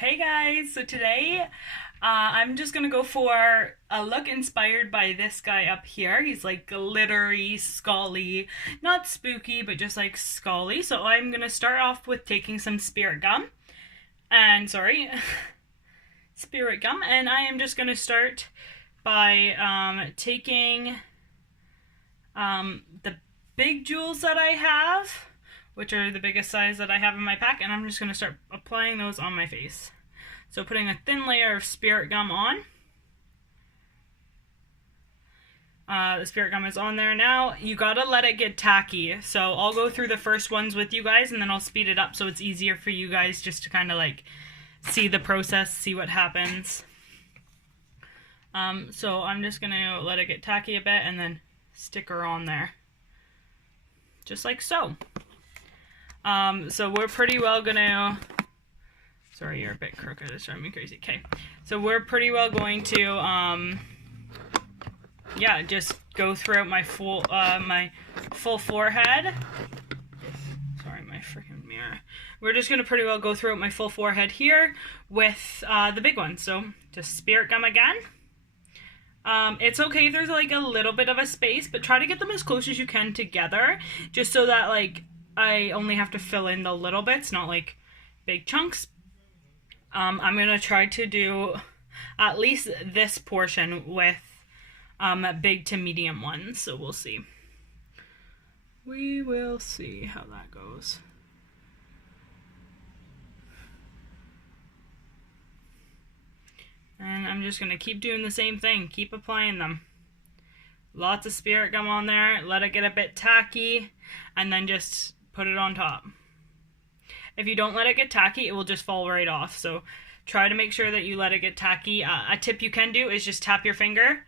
Hey guys, so today I'm just gonna go for a look inspired by this guy up here. He's like glittery, scully, not spooky, but just like scully. So I'm gonna start off with taking some spirit gum, spirit gum, and I am just gonna start by taking the big jewels that I have, which are the biggest size that I have in my pack, and I'm just going to start applying those on my face. So putting a thin layer of spirit gum on. The spirit gum is on there now. You gotta let it get tacky. So I'll go through the first ones with you guys, and then I'll speed it up so it's easier for you guys just to kind of like see the process, see what happens. So I'm just going to let it get tacky a bit and then stick her on there. Just like so. So we're pretty well gonna, sorry, you're a bit crooked, it's driving me crazy. Okay, so we're pretty well going to, yeah, just go throughout my full forehead. Sorry, my freaking mirror. We're just gonna pretty well go throughout my full forehead here with the big one. So just spirit gum again. It's okay if there's like a little bit of a space, but try to get them as close as you can together, just so that like I only have to fill in the little bits, not like big chunks. I'm gonna try to do at least this portion with big to medium ones, so we'll see. We will see how that goes. And I'm just going to keep doing the same thing. Keep applying them. Lots of spirit gum on there. Let it get a bit tacky. And then just put it on top. If you don't let it get tacky, it will just fall right off. So try to make sure that you let it get tacky. A tip you can do is just tap your finger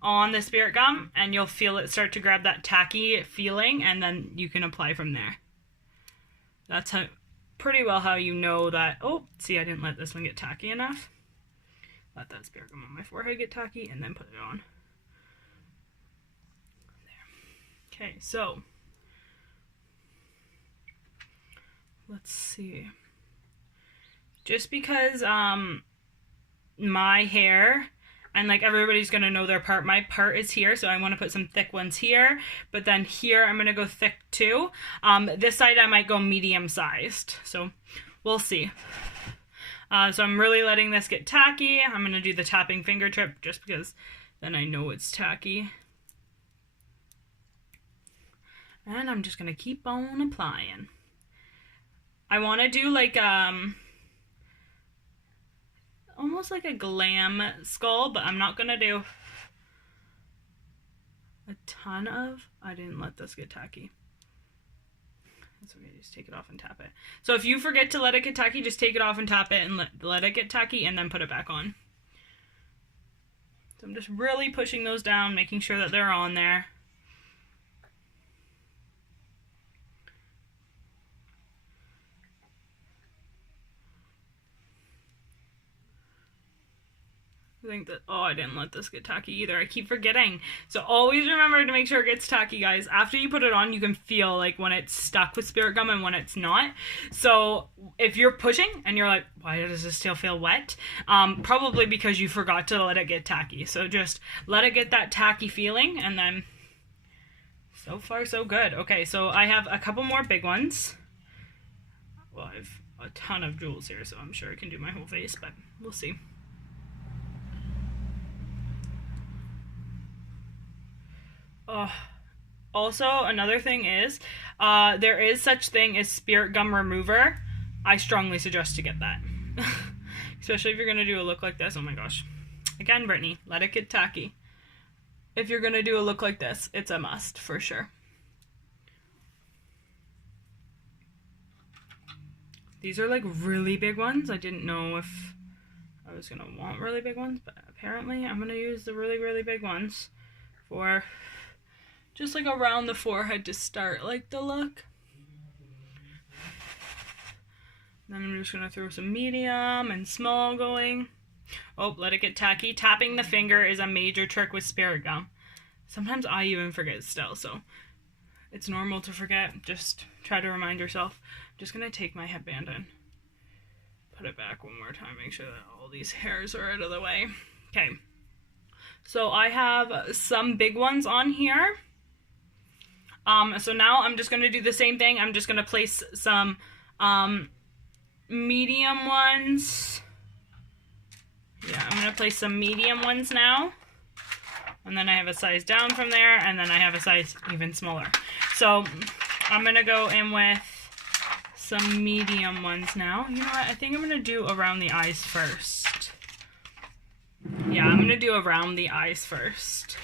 on the spirit gum. And you'll feel it start to grab that tacky feeling. And then you can apply from there. That's pretty well how you know that. Oh, see, I didn't let this one get tacky enough. Let that spirit gum on my forehead get tacky, and then put it on. There. Okay, so let's see. Just because my hair, and like everybody's gonna know their part, my part is here, so I want to put some thick ones here, but then here I'm gonna go thick too. This side I might go medium sized, so we'll see. So I'm really letting this get tacky. I'm going to do the tapping finger trip just because then I know it's tacky. And I'm just going to keep on applying. I want to do like almost like a Glam Skull, but I'm not going to do a ton of, I didn't let this get tacky. That's okay, just take it off and tap it. So if you forget to let it get tacky, just take it off and tap it and let it get tacky and then put it back on. So I'm just really pushing those down, making sure that they're on there. I think that, oh, I didn't let this get tacky either. I keep forgetting. So always remember to make sure it gets tacky, guys. After you put it on, you can feel like when it's stuck with spirit gum and when it's not. So if you're pushing and you're like, why does this still feel wet? Probably because you forgot to let it get tacky. So just let it get that tacky feeling, and then so far so good. Okay, so I have a couple more big ones. Well, I have a ton of jewels here, so I'm sure I can do my whole face, but we'll see. Also, another thing is, there is such thing as spirit gum remover. I strongly suggest to get that. Especially if you're going to do a look like this. Oh my gosh. Again, Brittany, let it get tacky. If you're going to do a look like this, it's a must, for sure. These are like really big ones. I didn't know if I was going to want really big ones, but apparently I'm going to use the really, really big ones for just like around the forehead to start like the look. Then I'm just going to throw some medium and small going. Oh, let it get tacky. Tapping the finger is a major trick with spirit gum. Sometimes I even forget still, so it's normal to forget. Just try to remind yourself. I'm just going to take my headband and put put it back one more time, make sure that all these hairs are out of the way. Okay, so I have some big ones on here. So now I'm just going to do the same thing. I'm just going to place some medium ones. Yeah, I'm going to place some medium ones now. And then I have a size down from there, and then I have a size even smaller. So I'm going to go in with some medium ones now. You know what? I think I'm going to do around the eyes first. Yeah, I'm going to do around the eyes first.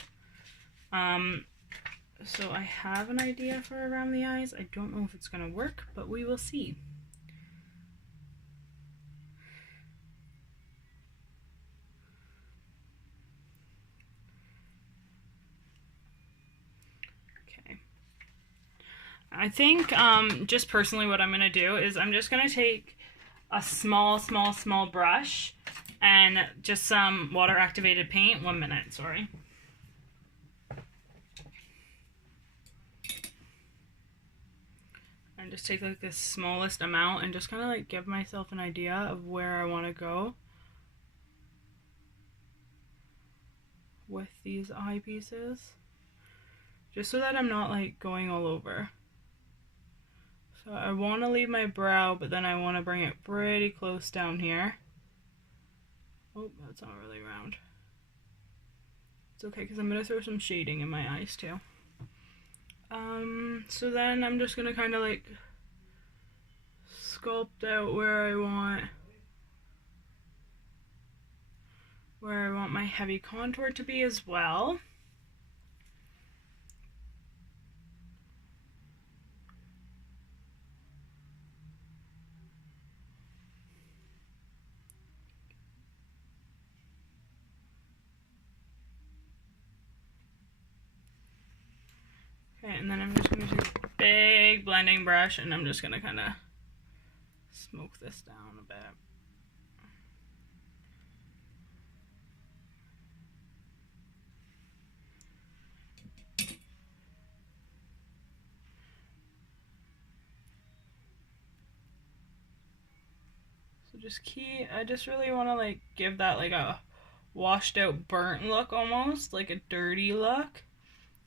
So I have an idea for around the eyes. I don't know if it's going to work, but we will see. Okay. I think just personally what I'm going to do is I'm just going to take a small brush and just some water activated paint. 1 minute, sorry. And just take like the smallest amount and just kind of like give myself an idea of where I want to go with these eye pieces, just so that I'm not like going all over. So I want to leave my brow, but then I want to bring it pretty close down here. Oh, that's not really round. It's okay because I'm going to throw some shading in my eyes too. So then I'm just gonna kind of like sculpt out where I want my heavy contour to be as well. Okay, and then I'm just going to take a big blending brush and I'm just going to kind of smoke this down a bit. So I just really want to like give that like a washed out burnt look, almost like a dirty look.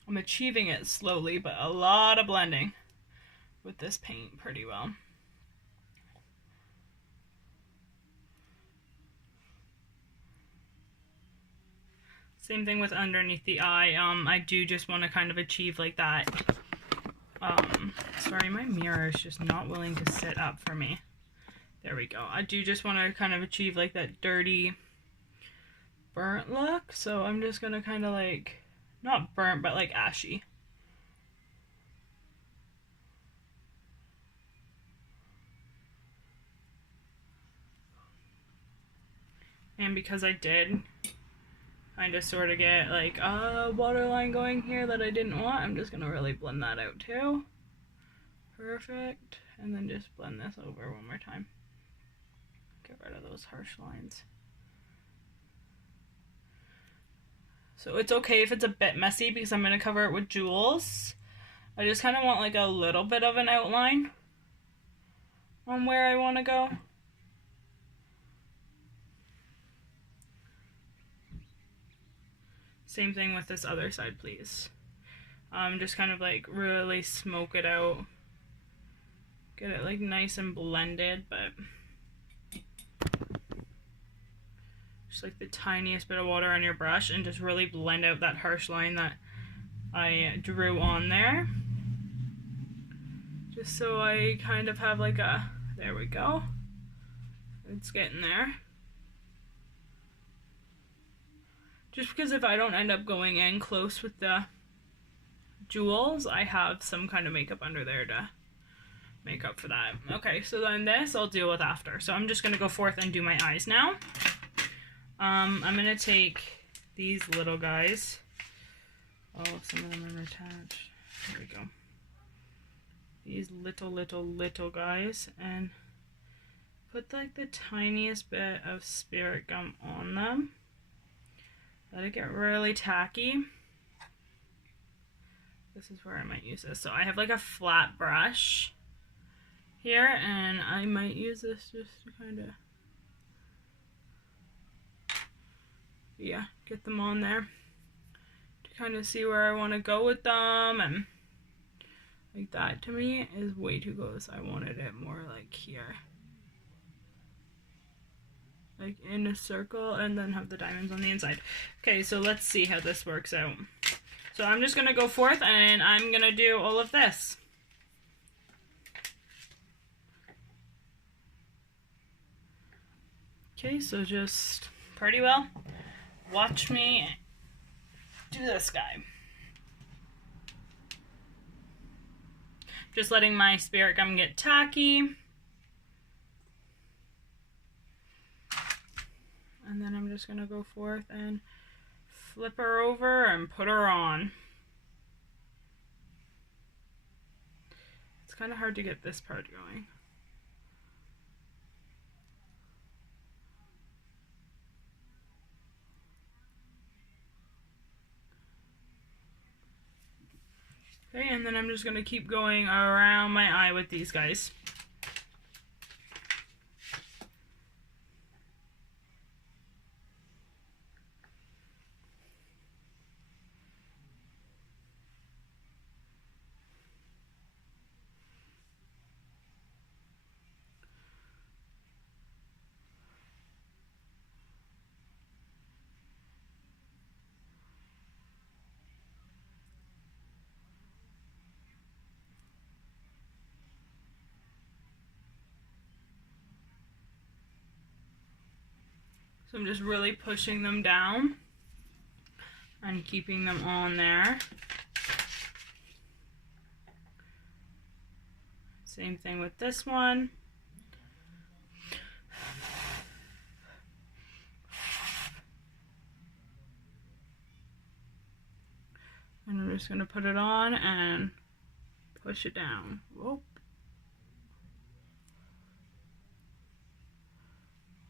I'm achieving it slowly, but a lot of blending with this paint pretty well. Same thing with underneath the eye. I do just want to kind of achieve like that. Sorry, my mirror is just not willing to sit up for me. There we go. I do just want to kind of achieve like that dirty, burnt look. So I'm just going to kind of like, not burnt, but like ashy. And because I did kind of sort of get like a waterline going here that I didn't want, I'm just going to really blend that out too. Perfect. And then just blend this over one more time. Get rid of those harsh lines. So it's okay if it's a bit messy because I'm going to cover it with jewels. I just kind of want like a little bit of an outline on where I want to go. Same thing with this other side, please. Just kind of like really smoke it out. Get it like nice and blended, but just like the tiniest bit of water on your brush and just really blend out that harsh line that I drew on there. Just so I kind of have like a, there we go. It's getting there. Just because if I don't end up going in close with the jewels, I have some kind of makeup under there to make up for that. Okay, so then this I'll deal with after. So I'm just going to go forth and do my eyes now. I'm going to take these little guys. Oh, some of them are attached. There we go. These little guys, and put like the tiniest bit of spirit gum on them. Let it get really tacky. This is where I might use this. So I have like a flat brush here, and I might use this just to kind of But yeah, get them on there to kind of see where I want to go with them, and like that to me is way too close. I wanted it more like here, like in a circle, and then have the diamonds on the inside. Okay, so let's see how this works out. So I'm just gonna go forth and I'm gonna do all of this. Okay, so just pretty well watch me do this guy. Just letting my spirit gum get tacky. And then I'm just gonna go forth and flip her over and put her on. It's kind of hard to get this part going. Okay, and then I'm just gonna keep going around my eye with these guys. So I'm just really pushing them down and keeping them on there. Same thing with this one. And I'm just gonna put it on and push it down. Whoop.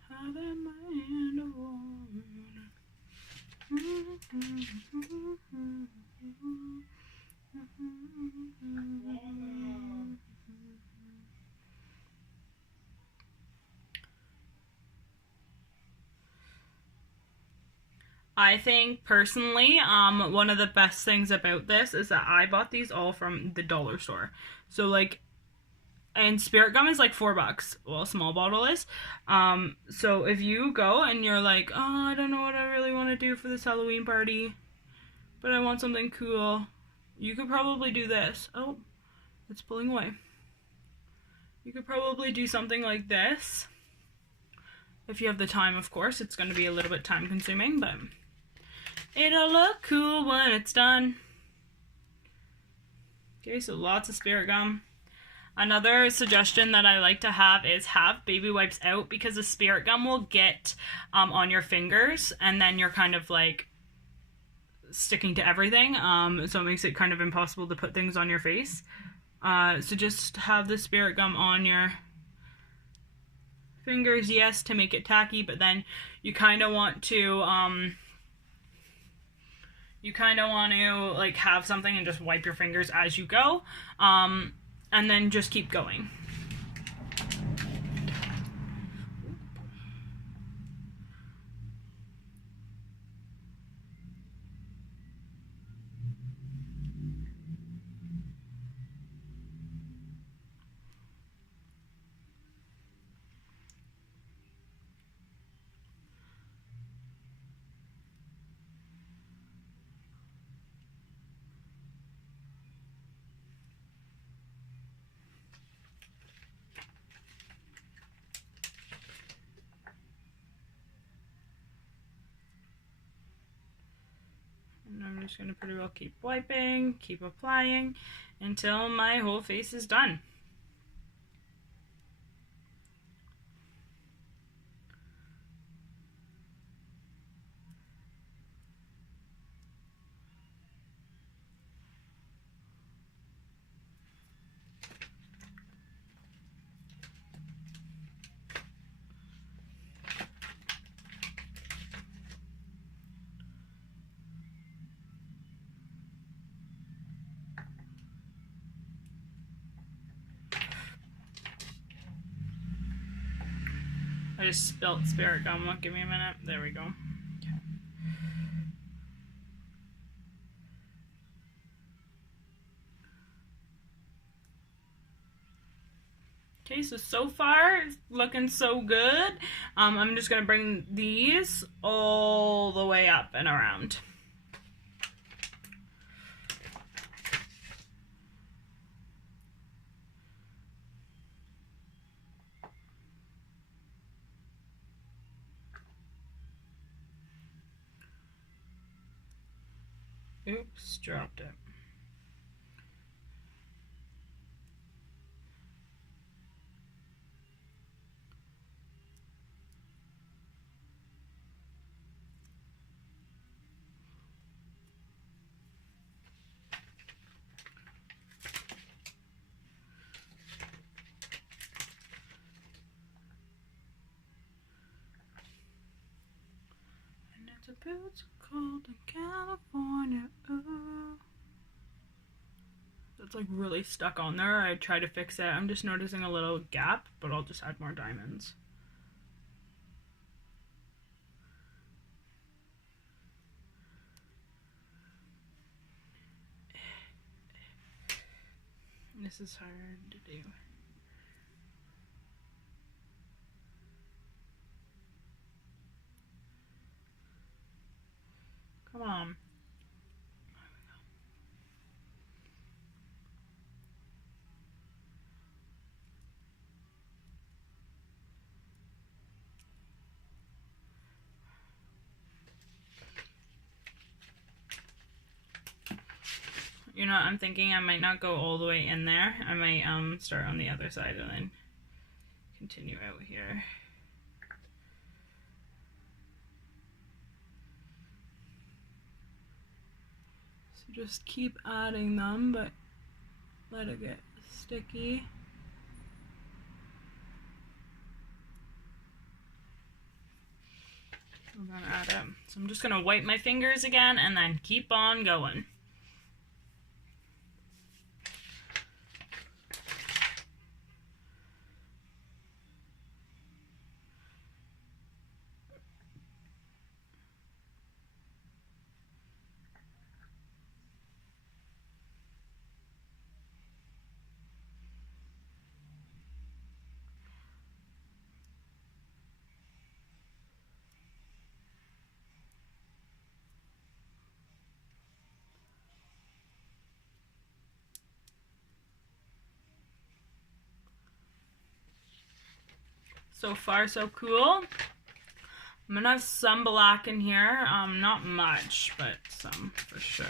Having my hand on. I think personally, one of the best things about this is that I bought these all from the dollar store. So like, and spirit gum is like $4. Well, a small bottle is. So if you go and you're like, oh, I don't know what I really want to do for this Halloween party, but I want something cool, you could probably do this. Oh, it's pulling away. You could probably do something like this. If you have the time, of course. It's going to be a little bit time consuming, but it'll look cool when it's done. Okay, so lots of spirit gum. Another suggestion that I like to have is have baby wipes out, because the spirit gum will get on your fingers, and then you're kind of like sticking to everything. So it makes it kind of impossible to put things on your face. So just have the spirit gum on your fingers, yes, to make it tacky, but then you kind of want to like have something and just wipe your fingers as you go, and then just keep going. I'm just going to pretty well keep wiping, keep applying until my whole face is done. I just spilt spirit gum. Give me a minute. There we go. Okay. Okay, so far it's looking so good. I'm just gonna bring these all the way up and around. Oops, dropped it. And it's a bit cold in California. Ooh. It's like really stuck on there. I tried to fix it. I'm just noticing a little gap, but I'll just add more diamonds. This is hard to do. Come on. You know, I'm thinking I might not go all the way in there. I might start on the other side and then continue out here. So just keep adding them, but let it get sticky. I'm gonna add it. So I'm just gonna wipe my fingers again and then keep on going. So far, so cool. I'm gonna have some black in here. Not much, but some for sure.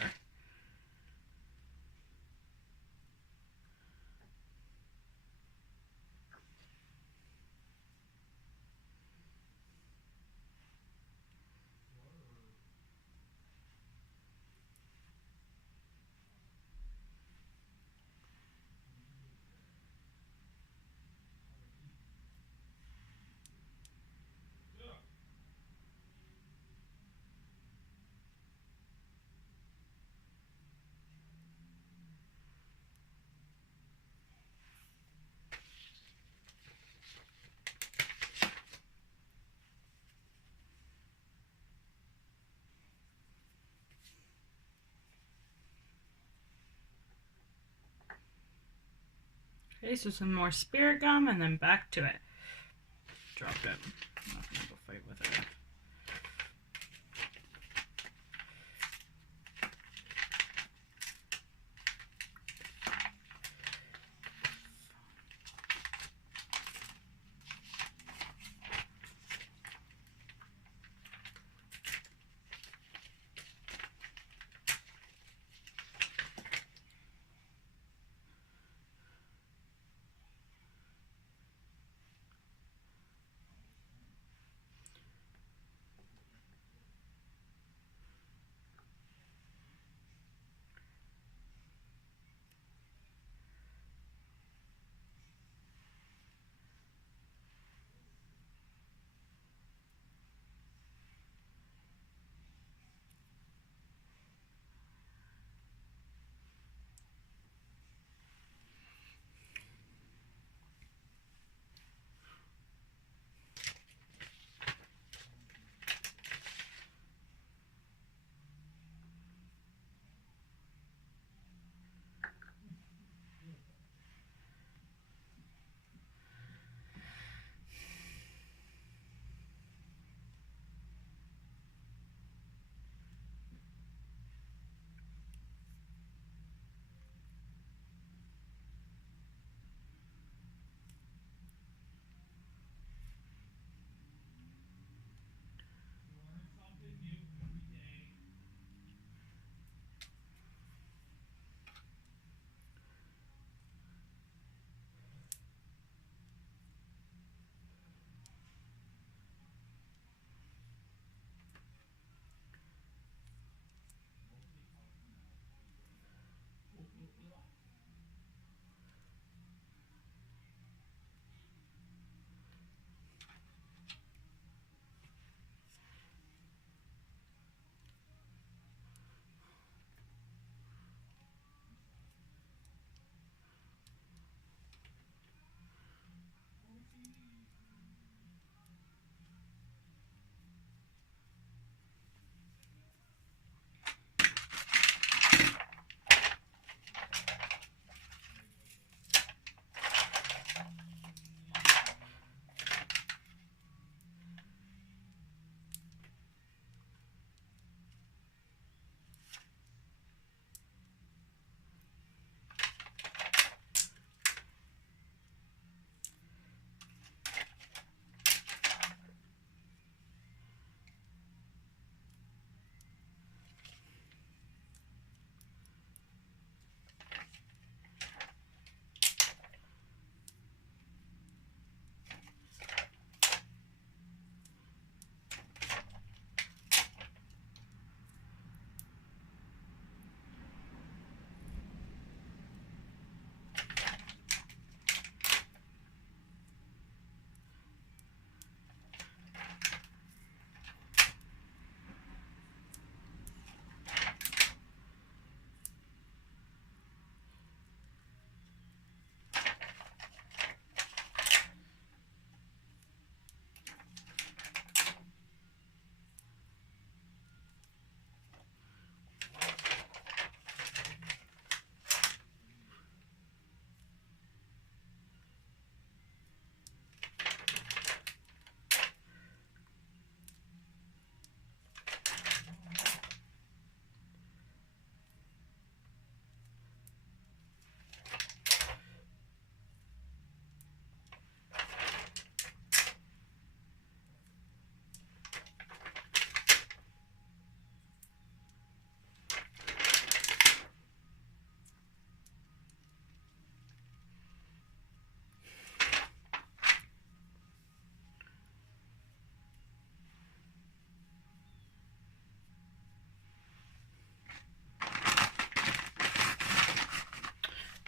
Okay, so some more spirit gum and then back to it. Dropped it. I'm not gonna go fight with it.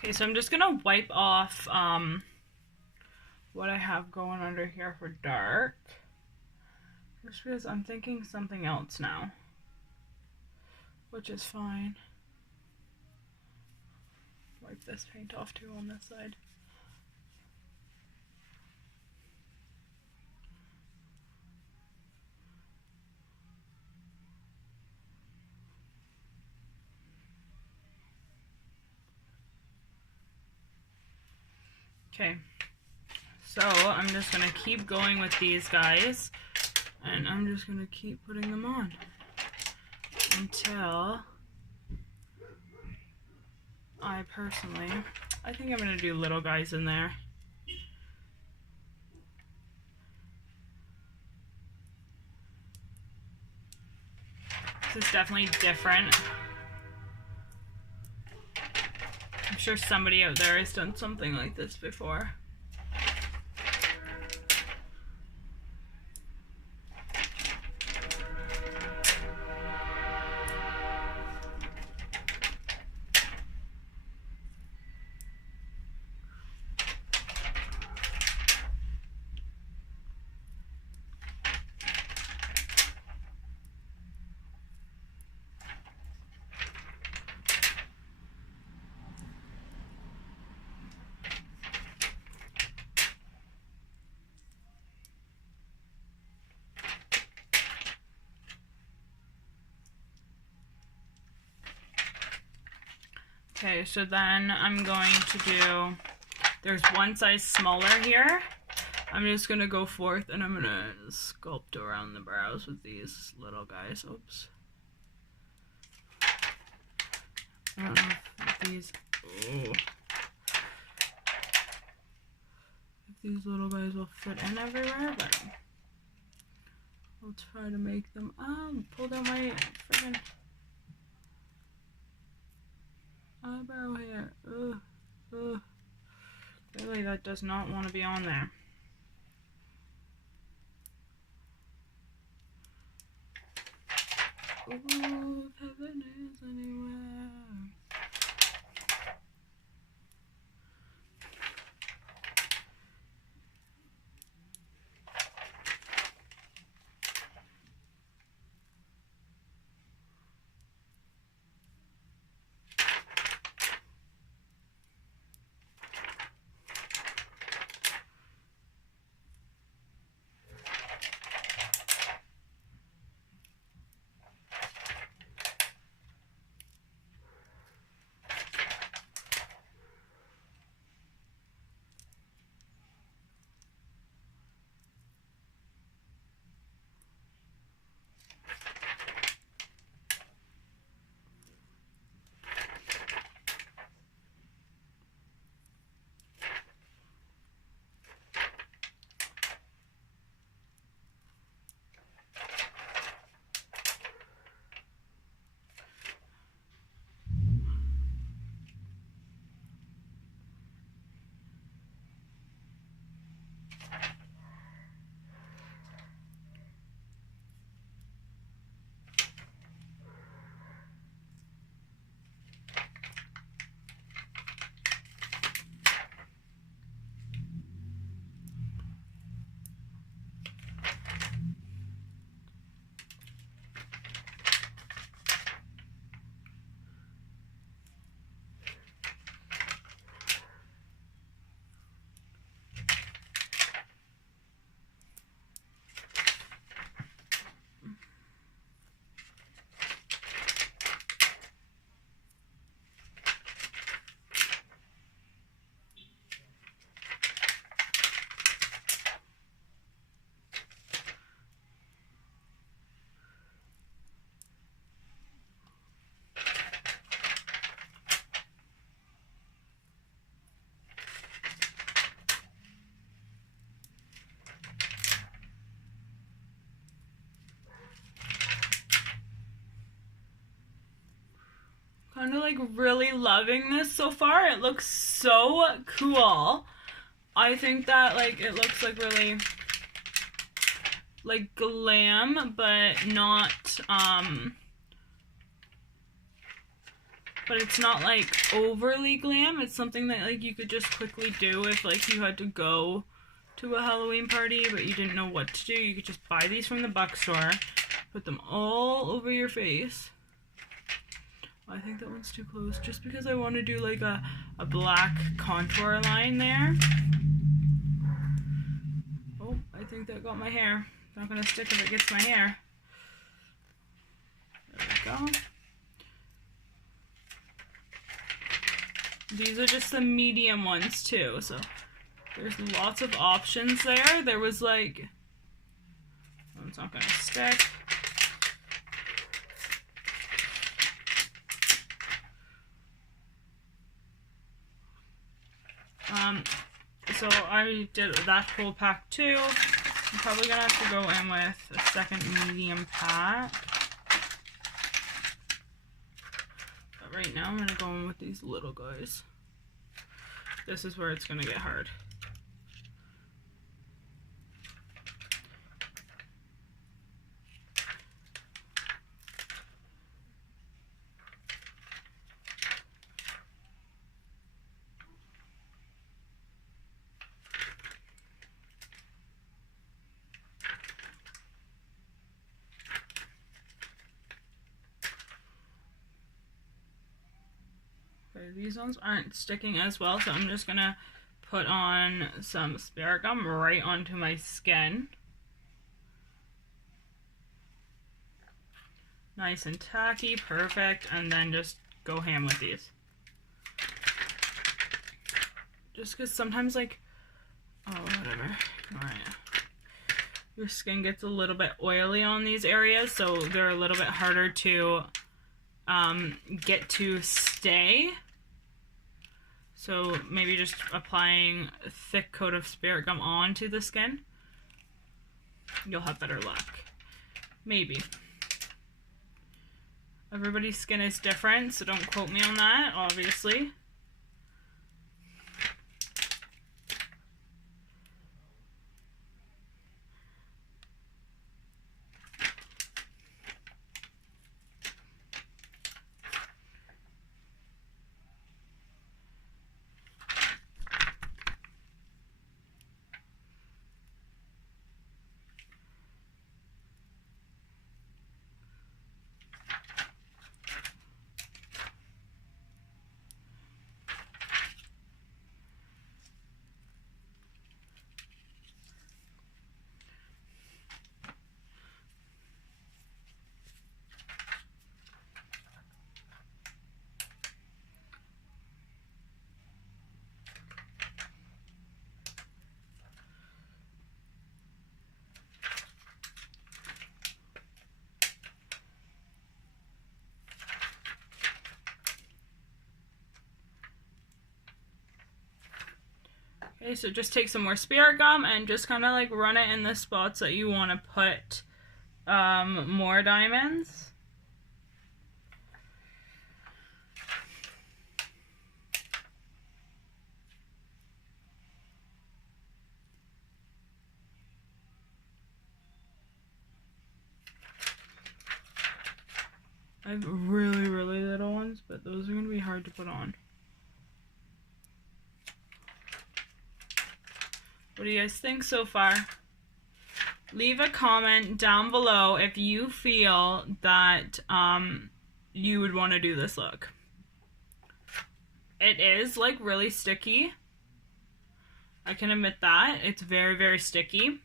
Okay, so I'm just gonna wipe off what I have going under here for dark. Just because I'm thinking something else now, which is fine. Wipe this paint off too on this side. Okay, so I'm just gonna keep going with these guys, and I'm just gonna keep putting them on until I think I'm gonna do little guys in there. This is definitely different. I'm sure somebody out there has done something like this before. Okay, so then I'm going to do, there's one size smaller here. I'm just gonna go forth and I'm gonna sculpt around the brows with these little guys. Oops. I don't know if these, if these little guys will fit in everywhere, but I'll try to make them, pull down my friggin' eyebrow hair. Ugh. Clearly that does not want to be on there. Ooh, if heaven is anywhere. Kind of like really loving this so far. It looks so cool. I think that like it looks like really like glam, but not but it's not like overly glam. It's something that like you could just quickly do if like you had to go to a Halloween party but you didn't know what to do. You could just buy these from the buck store, put them all over your face. I think that one's too close just because I want to do like a black contour line there. Oh, I think that got my hair. It's not gonna stick if it gets my hair. There we go. These are just the medium ones too, so there's lots of options there. There was like, oh, it's not gonna stick. So I did that whole pack too. I'm probably gonna have to go in with a second medium pack. But right now I'm gonna go in with these little guys. This is where it's gonna get hard. These ones aren't sticking as well, so I'm just gonna put on some spirit gum right onto my skin. Nice and tacky, perfect, and then just go ham with these. Just because sometimes like, oh whatever, alright. Your skin gets a little bit oily on these areas, so they're a little bit harder to get to stay. So maybe just applying a thick coat of spirit gum onto the skin, you'll have better luck. Maybe. Everybody's skin is different, so don't quote me on that, obviously. Okay, so just take some more spirit gum and just kind of like run it in the spots that you want to put more diamonds. I have really, really little ones, but those are going to be hard to put on. What do you guys think so far? Leave a comment down below if you feel that you would want to do this look. It is like really sticky. I can admit that. It's very, very sticky.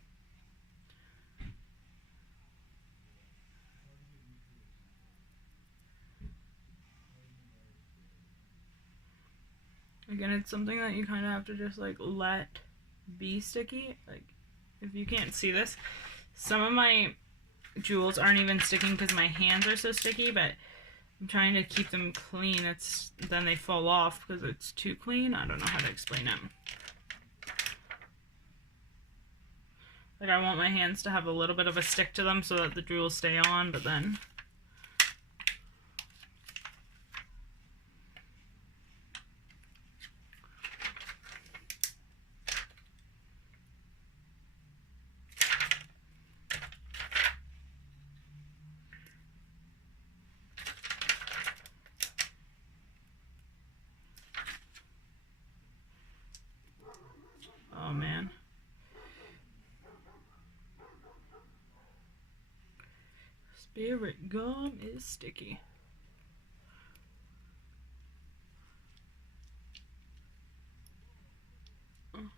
Again, it's something that you kind of have to just like let be sticky. Like, if you can't see this, some of my jewels aren't even sticking because my hands are so sticky, but I'm trying to keep them clean. Then they fall off because it's too clean. I don't know how to explain it. Like, I want my hands to have a little bit of a stick to them so that the jewels stay on, but then Spirit gum is sticky. I'm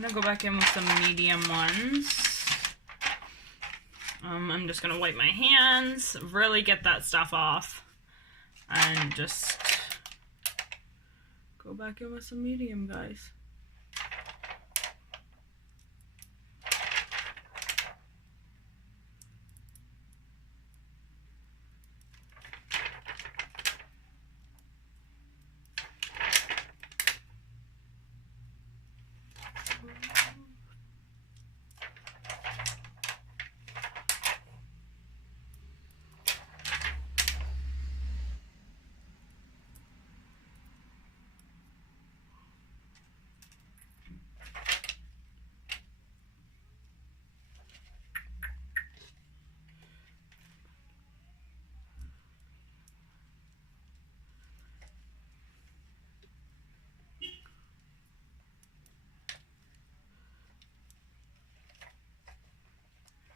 gonna go back in with some medium ones. I'm just gonna wipe my hands, really get that stuff off, and just go back in with some medium, guys.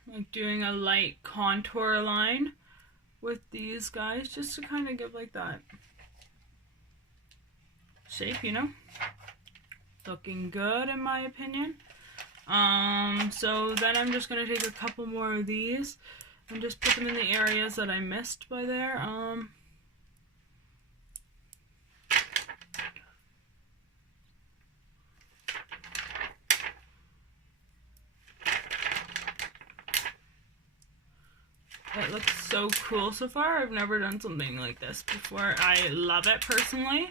Like doing a light contour line with these guys, just to kind of give like that shape, you know? Looking good in my opinion. So then I'm just gonna take a couple more of these and just put them in the areas that I missed by there. It looks so cool so far. I've never done something like this before. I love it personally.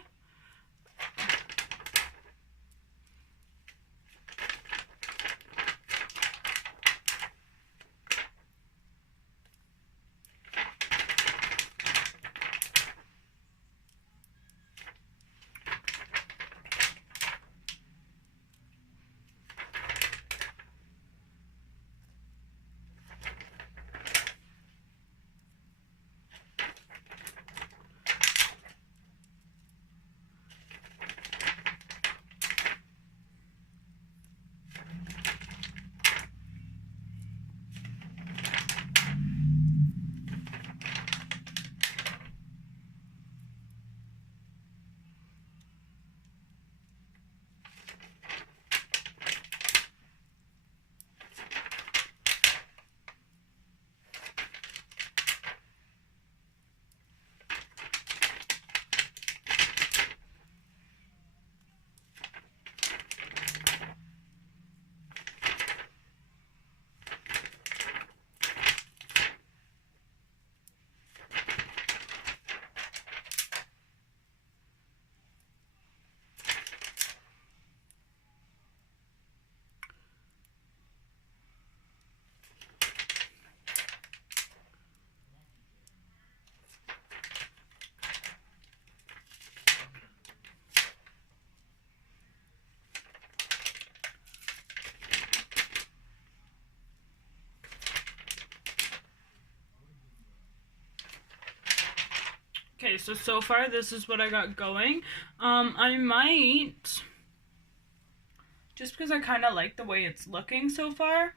Okay, so far this is what I got going. I might, just because I kind of like the way it's looking so far,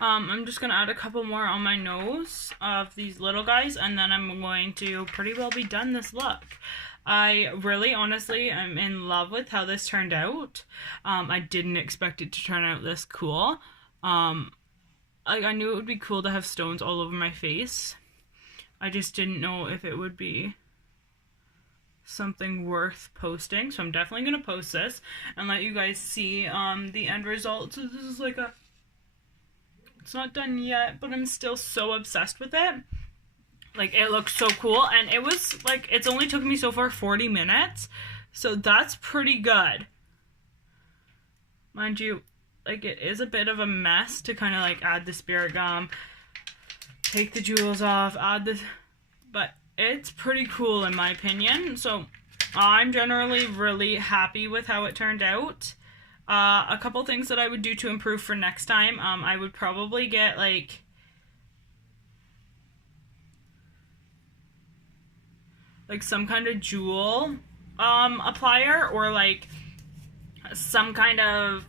I'm just going to add a couple more on my nose of these little guys, and then I'm going to pretty well be done this look. I really, honestly, am in love with how this turned out. I didn't expect it to turn out this cool. I knew it would be cool to have stones all over my face. I just didn't know if it would be something worth posting. So I'm definitely going to post this and let you guys see the end result. So this is like a... It's not done yet, but I'm still so obsessed with it. Like, it looks so cool. And it was, like, it's only took me so far 40 minutes. So that's pretty good. Mind you, like, it is a bit of a mess to kind of, like, add the spirit gum, take the jewels off, add this, but it's pretty cool in my opinion. So I'm generally really happy with how it turned out. A couple things that I would do to improve for next time, I would probably get like some kind of jewel applier, or like some kind of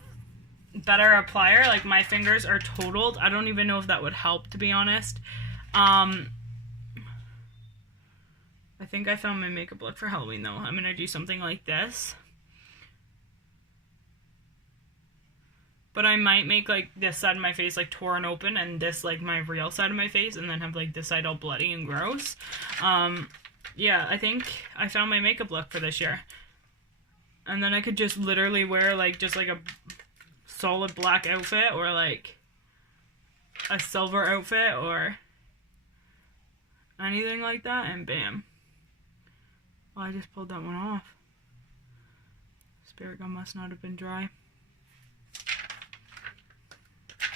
better applier. Like, my fingers are totaled. I don't even know if that would help, to be honest. I think I found my makeup look for Halloween, though. I'm gonna do something like this. But I might make, like, this side of my face, like, torn open, and this, like, my real side of my face, and then have, like, this side all bloody and gross. Yeah, I think I found my makeup look for this year. And then I could just literally wear, like, just, like, a solid black outfit, or, like, a silver outfit, or anything like that, and bam. Well, I just pulled that one off. Spirit gum must not have been dry.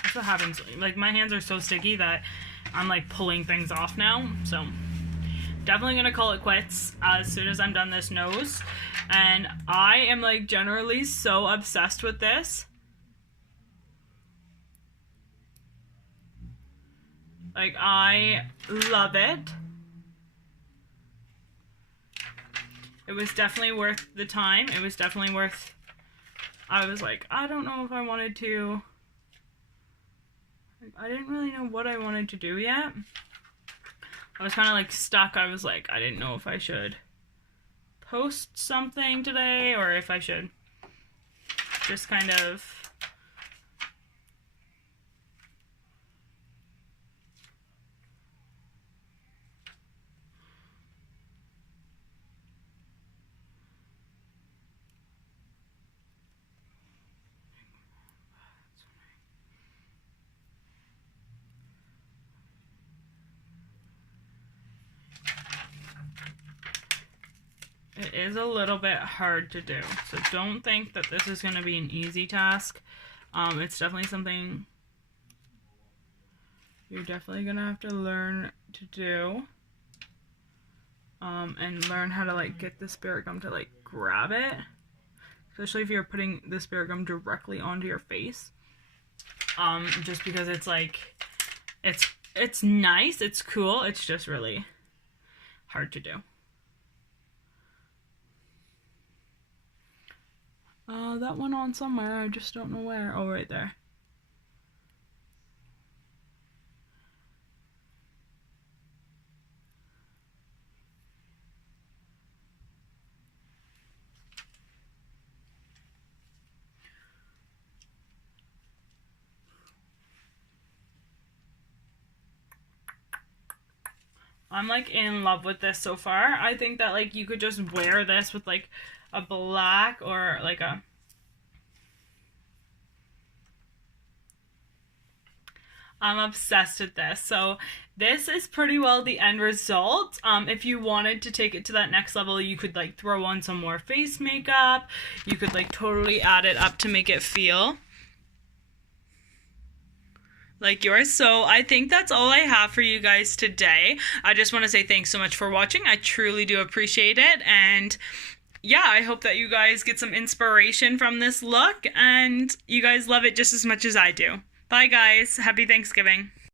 That's what happens. Like, my hands are so sticky that I'm, like, pulling things off now. So, definitely gonna call it quits as soon as I'm done this nose. And I am, like, generally so obsessed with this. Like, I love it. It was definitely worth the time. It was definitely worth... I was like, I don't know if I wanted to... I didn't really know what I wanted to do yet. I was kind of, like, stuck. I was like, I didn't know if I should post something today, or if I should just kind of... It is a little bit hard to do, so don't think that this is going to be an easy task. It's definitely something you're definitely going to have to learn to do. And learn how to, like, get the spirit gum to, like, grab it. Especially if you're putting the spirit gum directly onto your face. Just because it's, like, it's nice, it's cool, it's just really hard to do. That went on somewhere, I just don't know where. Oh, right there. I'm, like, in love with this so far. I think that, like, you could just wear this with, like, a black or, like, a... I'm obsessed with this. So this is pretty well the end result. If you wanted to take it to that next level, you could, like, throw on some more face makeup. You could, like, totally add it up to make it feel like yours. So I think that's all I have for you guys today. I just want to say thanks so much for watching. I truly do appreciate it. And yeah, I hope that you guys get some inspiration from this look and you guys love it just as much as I do. Bye guys. Happy Thanksgiving.